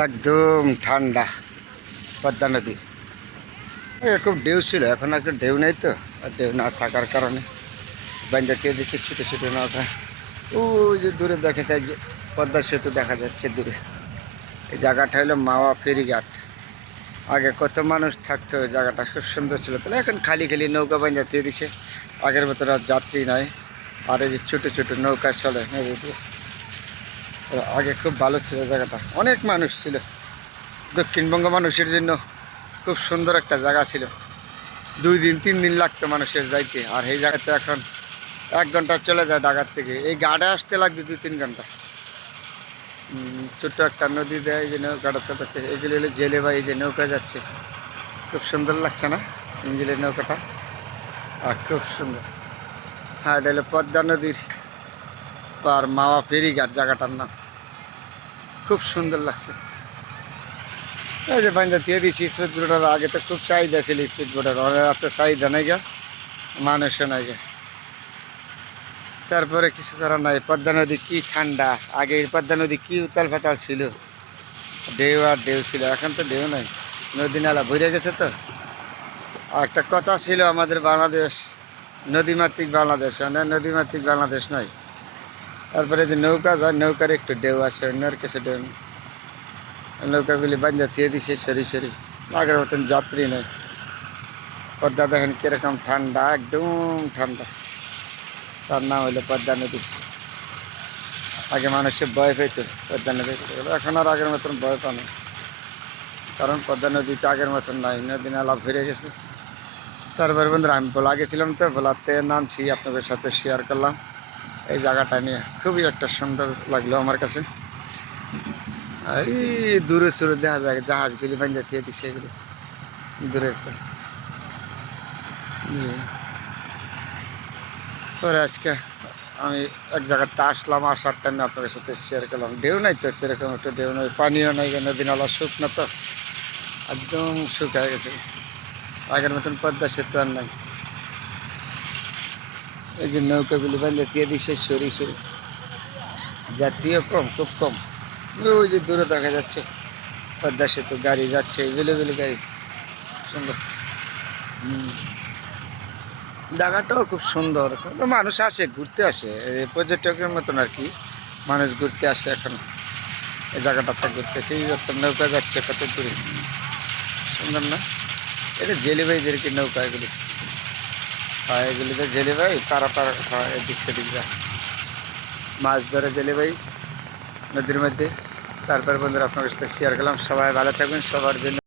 একদম ঠান্ডা পদ্মা নদী। খুব ঢেউ ছিল, এখন আর ঢেউ নেই তো। আর ঢেউ না থাকার কারণে বাইন্দা দিয়ে দিচ্ছে ছোটো ছোটো নৌকা। ওই যে দূরে দেখা যায় যে পদ্মা সেতু দেখা যাচ্ছে দূরে। এই জায়গাটা হলো মাওয়া ফেরিঘাট। আগে কত মানুষ থাকতো, ওই জায়গাটা খুব সুন্দর ছিল। তাহলে এখন খালি খালি নৌকা বাইন্দা দিয়ে দিছে, আগের মতো আর যাত্রী নয়। আর এই যে ছোটো ছোটো নৌকা চলে নদী দিয়ে। আগে খুব ভালো ছিল জায়গাটা, অনেক মানুষ ছিল। দক্ষিণবঙ্গ মানুষের জন্য খুব সুন্দর একটা জায়গা ছিল। 2 দিন 3 দিন লাগতো মানুষের যাইতে, আর এই জায়গাতে এখন 1 ঘন্টা চলে যায় ঢাকার থেকে। এই গাড়ে আসতে লাগতো 2-3 ঘন্টা। ছোট্ট একটা নদী দেয়, যে নৌকাটা চলতেছে, এগুলো হলো জেলে বা এই যে নৌকা যাচ্ছে, খুব সুন্দর লাগছে না ইঞ্জিলের নৌকাটা? আর খুব সুন্দর। হ্যাঁ, এটা হলো পদ্মা নদীর পার মাওয়া ফেরিঘাট জায়গাটার নাম। খুব সুন্দর লাগছে। এই যে বাইন্দা দিয়ে দিচ্ছি স্পিড বোটের। আগে তো খুব চাহিদা ছিল স্পিড বোটের, অনেক এত চাহিদা নাই গা, মানুষও নাই গা। তারপরে কিছু করার নাই। পদ্মা নদী কি ঠান্ডা! আগে পদ্মা নদী কি উতাল ফাতাল ছিল, ঢেউ আর ঢেউ ছিল। এখন তো ঢেউ নাই, নদী নালা ভরে গেছে তো। আর একটা কথা ছিল, আমাদের বাংলাদেশ নদীমাতৃক বাংলাদেশ, মানে নদীমাতৃক বাংলাদেশ নয়। তারপরে যে নৌকা যায়, নৌকার একটু ঢেউ আছে, অন্যের কাছে ঢেউ নেই। নৌকাগুলি বান্ধা দিয়ে দিছে সরি সরি, আগের মতন যাত্রী নেই। পদ্মা দেখেন কিরকম ঠান্ডা, একদম ঠান্ডা। তার নাম হইলো পদ্মা নদী। আগে মানুষের ভয় পেত পদ্মা নদী, এখন আর আগের মতন ভয় পায় না, কারণ পদ্মা নদীতে আগের মতন নাই, নদী নালা ভরে গেছে। তারপরে বন্ধুরা, আমি ভোলা গেছিলাম, তো ভোলাতে নামছি, আপনাদের সাথে শেয়ার করলাম এই জায়গাটা নিয়ে। খুবই একটা সুন্দর লাগলো আমার কাছে। এই দূরে সুরে দেখা যায় জাহাজগুলি বান্ধা দিয়ে দিচ্ছে, এগুলি দূরে একটা। পরে আজকে আমি এক জায়গাতে আসলাম, আসার টাইমে আপনাদের সাথে শেয়ার করলাম। ঢেউ নাই তো সেরকম, একটু ঢেউ নাই, পানিও নাই, নদী নালা শুকনো তো, একদম শুকায় গেছে। আগের মতন পদ্মা সেতু আর নাই। এই যে নৌকাগুলি বান্ধে দিয়ে দিচ্ছে সরি সরি, যাত্রীও কম, খুব কম। ওই যে দূরে দেখা যাচ্ছে পদ্মা সেতু, গাড়ি যাচ্ছে, এভেলেবেল গাড়ি, সুন্দর। জায়গাটাও খুব সুন্দর, কিন্তু মানুষ আসে, ঘুরতে আসে, এই পর্যটকের মতন আর কি। মানুষ ঘুরতে আসে এখন এই জায়গাটাতে ঘুরতে। সেই যত নৌকা যাচ্ছে কত দূরে, সুন্দর না? এটা জেলেভাইদেরকে নৌকা এগুলি, হয় এগুলিতে জেলেভাই পারাপার হয়, এদিক সেদিক যায়, মাছ ধরে জেলেভাই নদীর মধ্যে। তারপর বন্ধুরা আপনাদের সাথে শেয়ার করলাম। সবাই ভালো থাকবেন, সবার জন্য